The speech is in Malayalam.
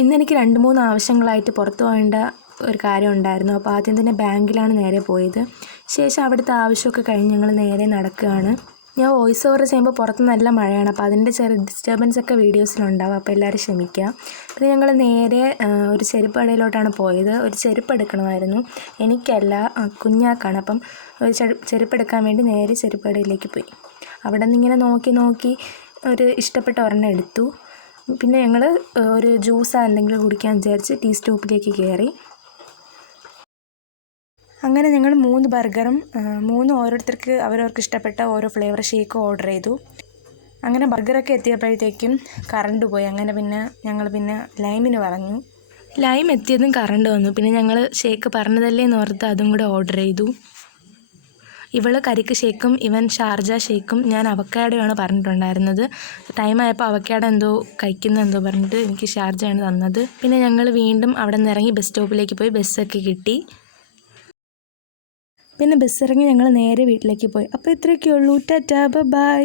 ഇന്നെനിക്ക് 2-3 ആവശ്യങ്ങളായിട്ട് പുറത്ത് പോകേണ്ട ഒരു കാര്യം ഉണ്ടായിരുന്നു. അപ്പോൾ ആദ്യം തന്നെ ബാങ്കിലാണ് നേരെ പോയത്. ശേഷം അവിടുത്തെ ആവശ്യമൊക്കെ കഴിഞ്ഞ് ഞങ്ങൾ നേരെ നടക്കുകയാണ്. ഞാൻ വോയിസ് ഓവർ ചെയ്യുമ്പോൾ പുറത്ത് നല്ല മഴയാണ്, അപ്പോൾ അതിൻ്റെ ചെറിയ ഡിസ്റ്റർബൻസ് ഒക്കെ വീഡിയോസിലുണ്ടാവും, അപ്പോൾ എല്ലാവരും ക്ഷമിക്കുക. പിന്നെ ഞങ്ങൾ നേരെ ഒരു ചെരുപ്പ് കടയിലോട്ടാണ് പോയത്. ഒരു ചെരുപ്പ് എടുക്കണമായിരുന്നു, എനിക്കല്ല കുഞ്ഞാക്കാണ്. അപ്പം ഒരു ചെരുപ്പ് എടുക്കാൻ വേണ്ടി നേരെ ചെരുപ്പ് കടയിലേക്ക് പോയി. അവിടെ നിന്ന് ഇങ്ങനെ നോക്കി ഒരു ഇഷ്ടപ്പെട്ട ഒരെണ്ണം എടുത്തു. പിന്നെ ഞങ്ങൾ ഒരു ജ്യൂസ് എന്തെങ്കിലും കുടിക്കാൻ വിചാരിച്ച് ടീ സ്റ്റോപ്പിലേക്ക് കയറി. അങ്ങനെ ഞങ്ങൾ 3 ബർഗറും 3 ഓരോരുത്തർക്ക് അവരവർക്ക് ഇഷ്ടപ്പെട്ട ഓരോ ഫ്ലേവർ ഷേക്കും ഓർഡർ ചെയ്തു. അങ്ങനെ ബർഗറൊക്കെ എത്തിയപ്പോഴത്തേക്കും കറണ്ട് പോയി. അങ്ങനെ ഞങ്ങൾ ലൈമിന് പറഞ്ഞു. ലൈം എത്തിയതും കറണ്ട് വന്നു. പിന്നെ ഞങ്ങൾ ഷേക്ക് പറഞ്ഞതല്ലേ എന്ന് ഓർത്ത് അതും കൂടെ ഓർഡർ ചെയ്തു. ഇവൾ കരിക്ക് ഷേക്കും ഇവൻ ഷാർജ ഷേക്കും. ഞാൻ അവക്കാഡോയാണ് പറഞ്ഞിട്ടുണ്ടായിരുന്നത്. ടൈമായപ്പോൾ അവക്കാഡോ എന്തോ പറഞ്ഞിട്ട് എനിക്ക് ഷാർജയാണ് തന്നത്. പിന്നെ ഞങ്ങൾ വീണ്ടും അവിടെ നിന്ന് ഇറങ്ങി ബസ് സ്റ്റോപ്പിലേക്ക് പോയി. ബസ്സൊക്കെ കിട്ടി. പിന്നെ ബസ് ഇറങ്ങി ഞങ്ങൾ നേരെ വീട്ടിലേക്ക് പോയി. അപ്പോൾ ഇത്രയൊക്കെ ഉള്ളൂ. Tata bye.